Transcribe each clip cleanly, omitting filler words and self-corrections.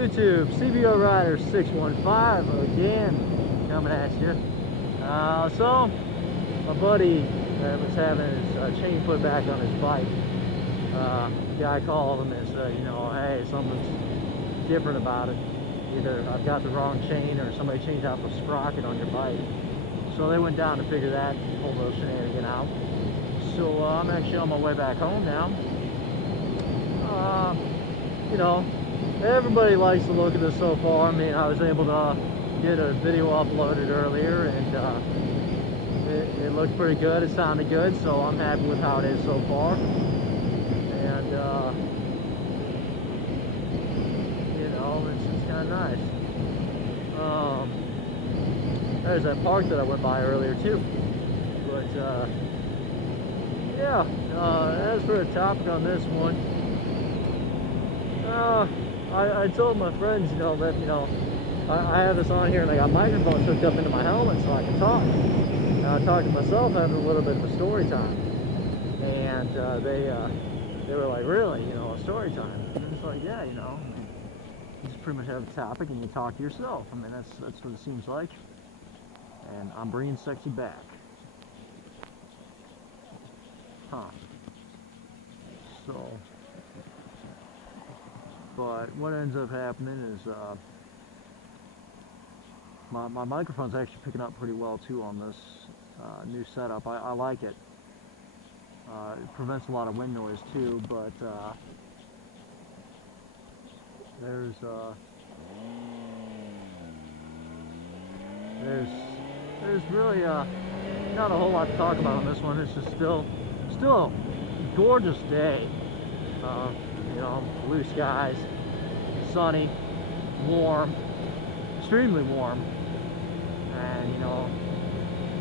YouTube, CBO Rider 615 again, coming at you. So, my buddy was having his chain put back on his bike. Guy called him and said, you know, hey, something's different about it. Either I've got the wrong chain or somebody changed out the sprocket on your bike. So they went down to figure that whole little shenanigan out. So I'm actually on my way back home now. You know, everybody likes the look of this so far. I mean, I was able to get a video uploaded earlier, and it looked pretty good. It sounded good, so I'm happy with how it is so far. And you know, it's kind of nice. There's that park that I went by earlier too. But yeah, as for the topic on this one, I told my friends, you know, that, you know, I have this on here and I got microphones hooked up into my helmet so I can talk. I talked to myself, having a little bit of a story time, and they were like, really, you know, a story time? And it's like, yeah, you know, I mean, you just pretty much have a topic and you talk to yourself. I mean, that's what it seems like. And I'm bringing sexy back. Huh. So, but what ends up happening is my microphone's actually picking up pretty well too on this new setup. I like it. It prevents a lot of wind noise too, but there's really not a whole lot to talk about on this one. It's just still a gorgeous day. You know, blue skies, sunny, warm, extremely warm, and you know,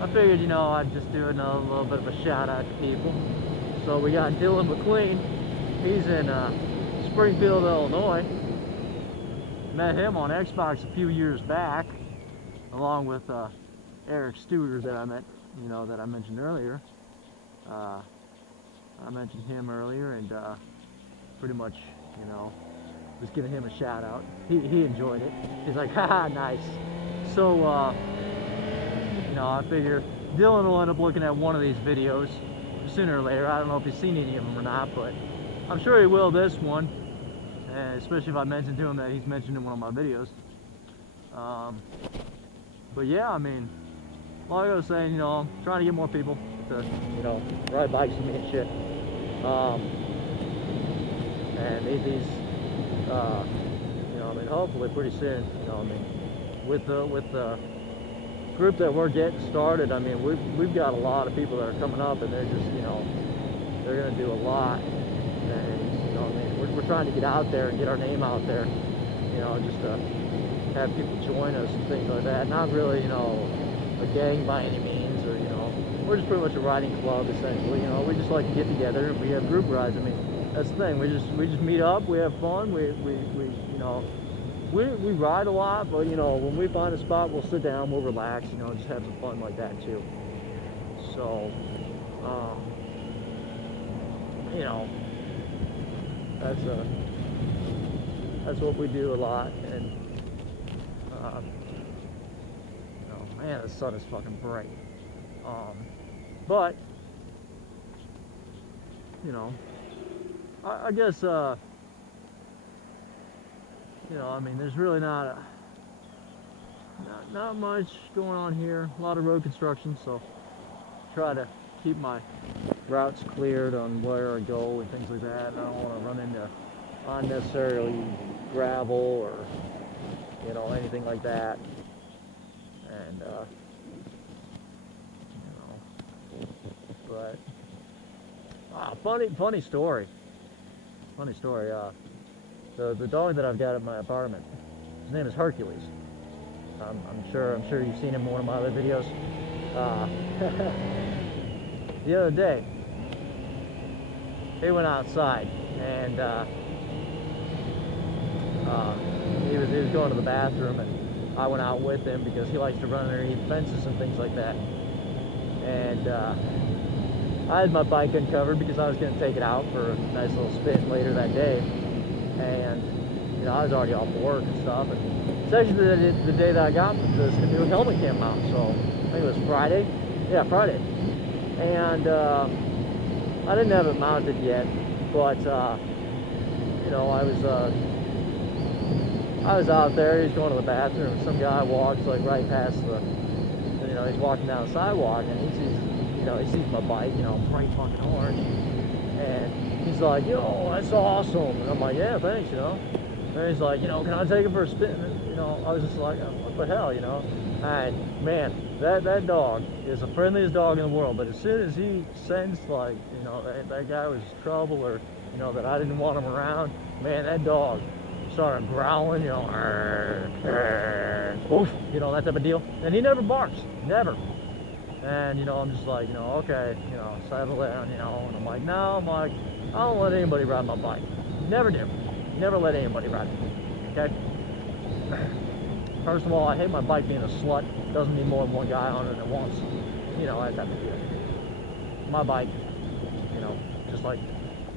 I figured, you know, I'd just do another little bit of a shout out to people. So we got Dylan McLean. He's in Springfield, Illinois. Met him on Xbox a few years back, along with Eric Studer that I met, you know, that I mentioned earlier. I mentioned him earlier, and pretty much, you know, was giving him a shout out. He enjoyed it. He's like, haha, nice. So, you know, I figure Dylan will end up looking at one of these videos sooner or later. I don't know if he's seen any of them or not, but I'm sure he will this one, and especially if I mention to him that he's mentioned in one of my videos. But yeah, I mean, like I was saying, you know, I'm trying to get more people to, you know, ride bikes with me and shit. And these, you know, I mean, hopefully pretty soon, you know, I mean, with the group that we're getting started, I mean, we've got a lot of people that are coming up, and they're just, you know, they're going to do a lot. And, you know, I mean, we're trying to get out there and get our name out there, you know, just to have people join us and things like that. Not really, you know, a gang by any means, or, you know, we're just pretty much a riding club essentially. You know, we just like to get together and we have group rides. I mean, that's the thing. We just meet up, we have fun, we you know, we ride a lot, but you know, when we find a spot, we'll sit down, we'll relax, you know, just have some fun like that too. So, you know, that's what we do a lot. And you know, man, the sun is fucking bright. But you know, I guess you know, I mean, there's really not much going on here. A lot of road construction, so try to keep my routes cleared on where I go and things like that. I don't want to run into unnecessarily gravel or, you know, anything like that. And you know, but funny story. The dog that I've got at my apartment, his name is Hercules. I'm sure you've seen him in one of my other videos. The other day, he went outside and he was going to the bathroom, and I went out with him because he likes to run underneath fences and things like that. And I had my bike uncovered because I was going to take it out for a nice little spin later that day. And you know, I was already off work and stuff. And it's actually the day that I got the new helmet came out. So I think it was Friday. Yeah, Friday. And I didn't have it mounted yet, but you know, I was out there. He's going to the bathroom. Some guy walks like right past the, you know, he's walking down the sidewalk, and he sees, you know, he sees my bike, you know, bright fucking orange, and he's like, yo, that's awesome. And I'm like, yeah, thanks, you know. And he's like, you know, can I take it for a spin? You know, I was just like, what the hell, you know. And man, that dog is the friendliest dog in the world. But as soon as he sensed, like, you know, that guy was trouble, or, you know, that I didn't want him around, man, that dog started growling, you know, oof, you know, that type of deal. And he never barks, never. And, you know, I'm just like, you know, okay, you know, settle down, you know. And I'm like, no, I'm like, I don't let anybody ride my bike. Never do. Never let anybody ride it. Okay? First of all, I hate my bike being a slut. Doesn't need more than one guy on it at once. You know, that type of deal. My bike, you know, just like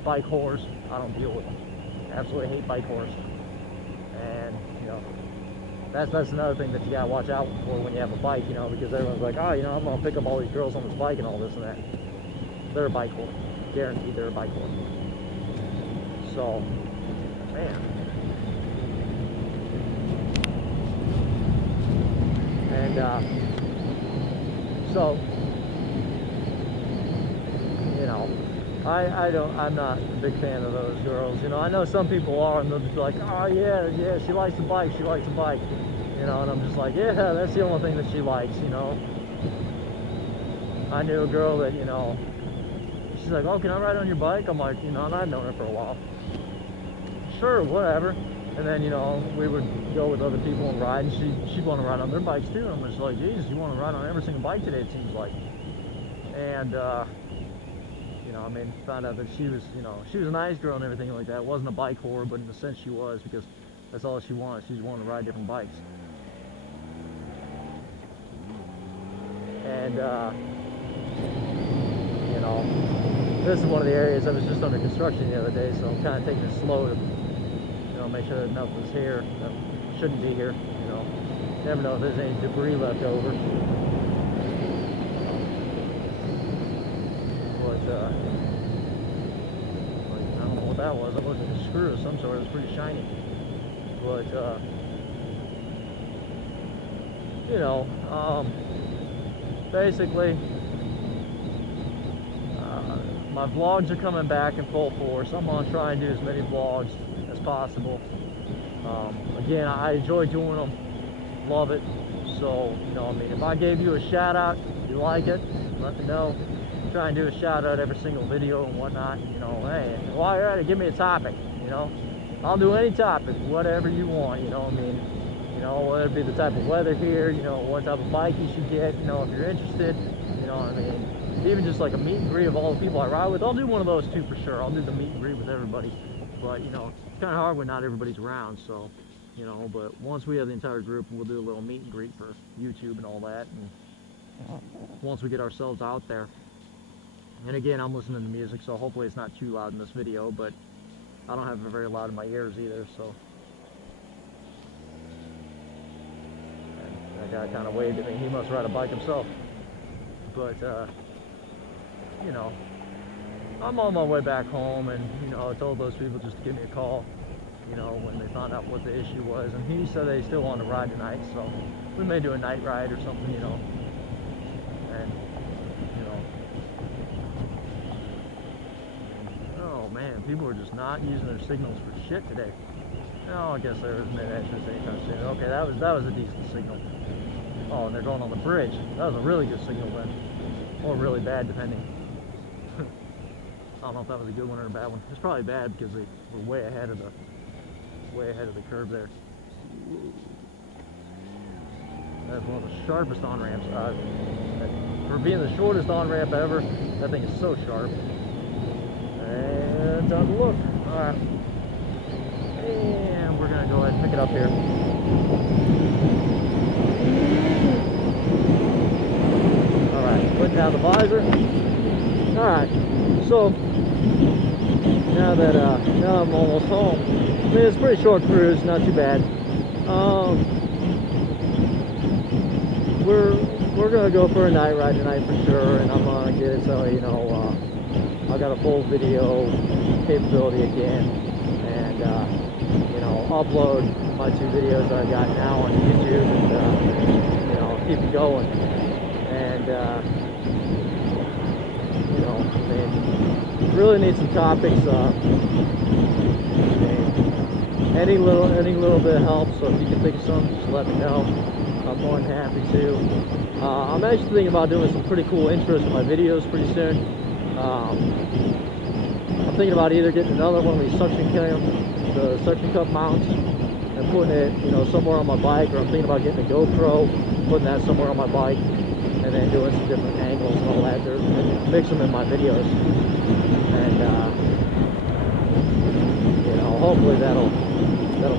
bike whores, I don't deal with them. Absolutely hate bike whores. And, you know, that's another thing that you gotta watch out for when you have a bike, you know, because everyone's like, oh, you know, I'm gonna pick up all these girls on this bike and all this and that. They're a bike whore. Guaranteed they're a bike whore. So, man. And so, you know, I'm not a big fan of those girls. You know, I know some people are, and they'll just be like, oh yeah, she likes the bike, you know, and I'm just like, yeah, that's the only thing that she likes, you know. I knew a girl that, you know, she's like, oh, can I ride on your bike? I'm like, you know, and I've known her for a while. Sure, whatever. And then, you know, we would go with other people and ride, and she'd want to ride on their bikes too. And I'm just like, Jesus, you want to ride on every single bike today, it seems like. And, you know, I mean, found out that she was, you know, she was a nice girl and everything like that. Wasn't a bike whore, but in a sense she was, because that's all she wanted. She just wanted to ride different bikes. And, you know, this is one of the areas that was just under construction the other day, so I'm kind of taking it slow to, you know, make sure that nothing's here that shouldn't be here, you know. Never know if there's any debris left over. But, like, I don't know what that was. It looked like a screw of some sort. It was pretty shiny. But, you know, basically, my vlogs are coming back in full force. I'm going to try and do as many vlogs as possible. Again, I enjoy doing them. Love it. So, you know, I mean, if I gave you a shout out, if you like it, let me know. Try and do a shout out every single video and whatnot. You know, hey, while you're at it, give me a topic. You know, I'll do any topic, whatever you want. You know, I mean, you know, whether it be the type of weather here, you know, what type of bike you should get, you know, if you're interested. You know, I mean, even just like a meet and greet of all the people I ride with. I'll do one of those too for sure. I'll do the meet and greet with everybody. But, you know, it's kind of hard when not everybody's around. So, you know, but once we have the entire group, we'll do a little meet and greet for YouTube and all that. And once we get ourselves out there. And again, I'm listening to music, so hopefully it's not too loud in this video, but I don't have it very loud in my ears either, so. And that guy kind of waved at me. He must ride a bike himself. But, you know, I'm on my way back home, and, you know, I told those people just to give me a call, you know, when they found out what the issue was. And he said they still want to ride tonight, so we may do a night ride or something, you know. And, you know, oh man, people are just not using their signals for shit today. Oh, I guess there was mid-entrance anytime soon. Okay, that was a decent signal. Oh, and they're going on the bridge. That was a really good signal then. Or really bad, depending. I don't know if that was a good one or a bad one. It's probably bad because they were way ahead of the curve there. That's one of the sharpest on-ramps. For being the shortest on-ramp ever, that thing is so sharp. And time to look. Alright. And we're going to go ahead and pick it up here. Alright, putting down the visor. Alright, so now now that now I'm almost home. I mean, it's a pretty short cruise, not too bad. We're gonna go for a night ride tonight for sure, and I'm gonna get it so you know I got a full video capability again, and you know, upload my 2 videos that I got now on YouTube, and you know, keep it going. And you know, I mean, really need some topics. Any little bit of help. So if you can think of something, just let me know. I'm more than happy to. I'm actually thinking about doing some pretty cool intros to my videos pretty soon. I'm thinking about either getting another one of these the suction cup mounts, and putting it, you know, somewhere on my bike, or I'm thinking about getting a GoPro, putting that somewhere on my bike, and then doing some different angles and all that, and mix them in my videos. And you know, hopefully that'll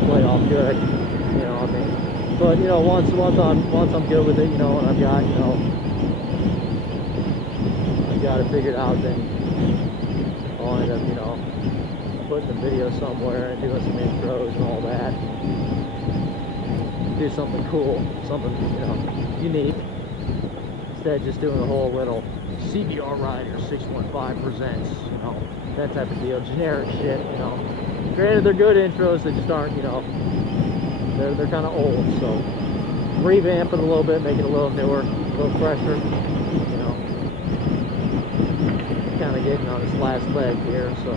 play off good. You know, I mean, but you know, once I'm good with it, you know, and I've got, you know, I've got it figured out, then I'll end up, you know, putting the video somewhere and doing some intros and all that. Do something cool, something, you know, unique, instead of just doing the whole little CBR Rider 615 presents, you know, that type of deal, generic shit, you know. Granted, they're good intros, they just aren't, you know, they're kind of old, so revamp it a little bit, make it a little newer, a little fresher, you know. Kind of getting on its last leg here, so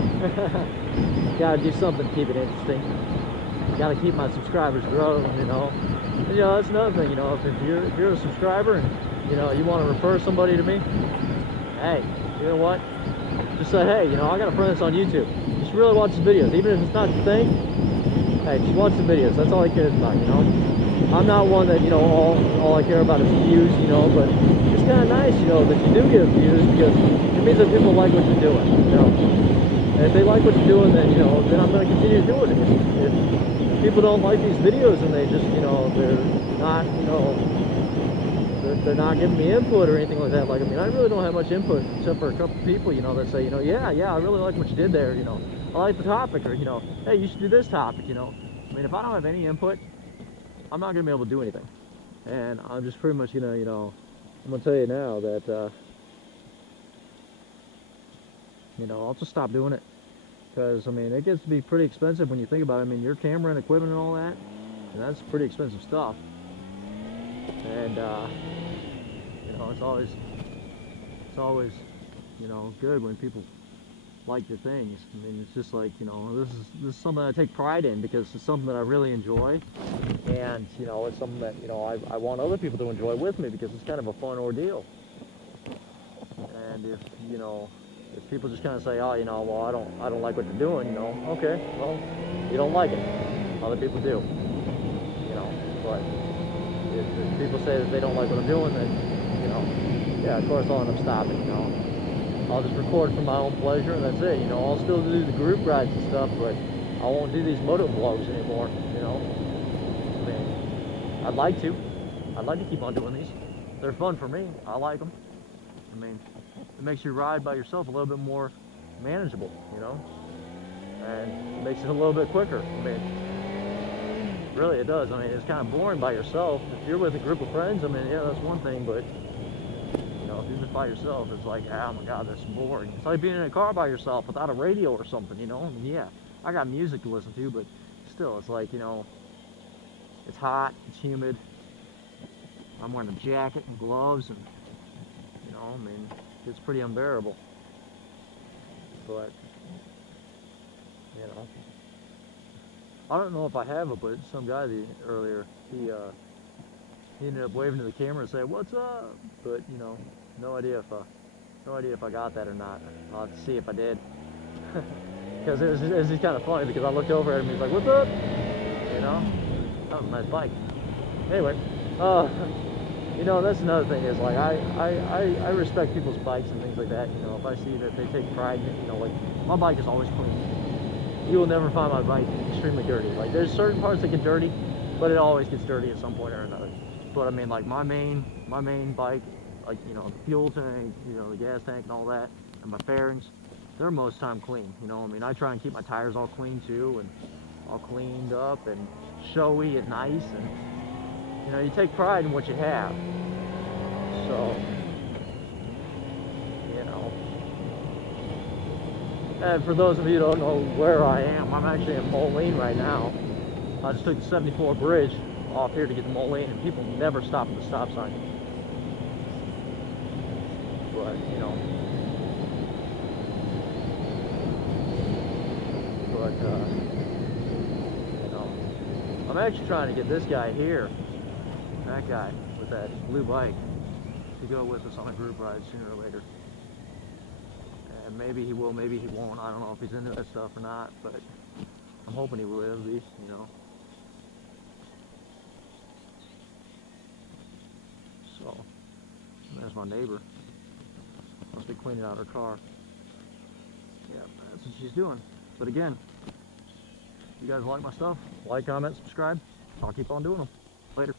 gotta do something to keep it interesting. Gotta keep my subscribers growing, you know. And, you know, that's another thing, you know, if you're a subscriber and, you know, you want to refer somebody to me, hey, you know what? Just say, hey, you know, I got a friend that's on YouTube. Just really watch his videos, even if it's not the thing. Hey, just watch the videos. That's all I care about, you know. I'm not one that, you know, all I care about is views, you know, but it's kind of nice, you know, that you do get views, because it means that people like what you're doing, you know. And if they like what you're doing, then, you know, then I'm going to continue doing it. If people don't like these videos and they just, you know, they're not, you know, they're not giving me input or anything like that. Like, I mean, I really don't have much input except for a couple people, you know, that say, you know, yeah, I really like what you did there, you know. I like the topic, or, you know, hey, you should do this topic, you know. I mean, if I don't have any input, I'm not going to be able to do anything. And I'm just pretty much going to, you know, I'm going to tell you now that, you know, I'll just stop doing it. Because, I mean, it gets to be pretty expensive when you think about it. I mean, your camera and equipment and all that, and that's pretty expensive stuff. And, you know, it's always, you know, good when people like your things. I mean, it's just like, you know, this is something I take pride in, because it's something that I really enjoy, and, you know, it's something that, you know, I want other people to enjoy with me, because it's kind of a fun ordeal. And if, you know, if people just kind of say, oh, you know, well, I don't like what you're doing, you know, okay, well, you don't like it. Other people do, you know. But if people say that they don't like what I'm doing, then, you know, yeah, of course I'll end up stopping, you know. I'll just record for my own pleasure, and that's it, you know. I'll still do the group rides and stuff, but I won't do these moto vlogs anymore, you know. I mean, I'd like to keep on doing these. They're fun for me. I like them. I mean, it makes your ride by yourself a little bit more manageable, you know, and it makes it a little bit quicker. I mean, really it does. I mean, it's kind of boring by yourself. If you're with a group of friends, I mean, yeah, that's one thing, but, you know, if you're just by yourself, it's like, oh my God, that's boring. It's like being in a car by yourself without a radio or something, you know. I mean, yeah, I got music to listen to, but still, it's like, you know, it's hot, it's humid. I'm wearing a jacket and gloves, and, you know, I mean, it's pretty unbearable. But, you know, I don't know if I have it, but some guy earlier, he ended up waving to the camera and saying, "What's up?" But, you know, no idea if I got that or not. I'll have to see if I did. Because it was just kind of funny, because I looked over at him and he's like, "What's up?" You know, that was a nice bike. Anyway, you know, that's another thing, is like, I respect people's bikes and things like that. You know, if I see that they take pride in it, you know, like, my bike is always clean. You will never find my bike extremely dirty. Like, there's certain parts that get dirty, but it always gets dirty at some point or another. But I mean, like, my main bike, like, you know, the fuel tank, you know, the gas tank and all that, and my fairings, they're most time clean. You know, I mean, I try and keep my tires all clean too, and all cleaned up and showy and nice, and you know, you take pride in what you have. So, you know, and for those of you who don't know where I am, I'm actually in Moline right now. I just took the 74 bridge off here to get to Moline, and people never stop at the stop sign. But, you know, you know, I'm actually trying to get this guy here, that guy with that blue bike, to go with us on a group ride sooner or later. And maybe he will, maybe he won't. I don't know if he's into that stuff or not, but I'm hoping he will at least, you know. So, there's my neighbor. Must be cleaning out her car. Yeah, that's what she's doing. But again, if you guys like my stuff, like, comment, subscribe. I'll keep on doing them. Later.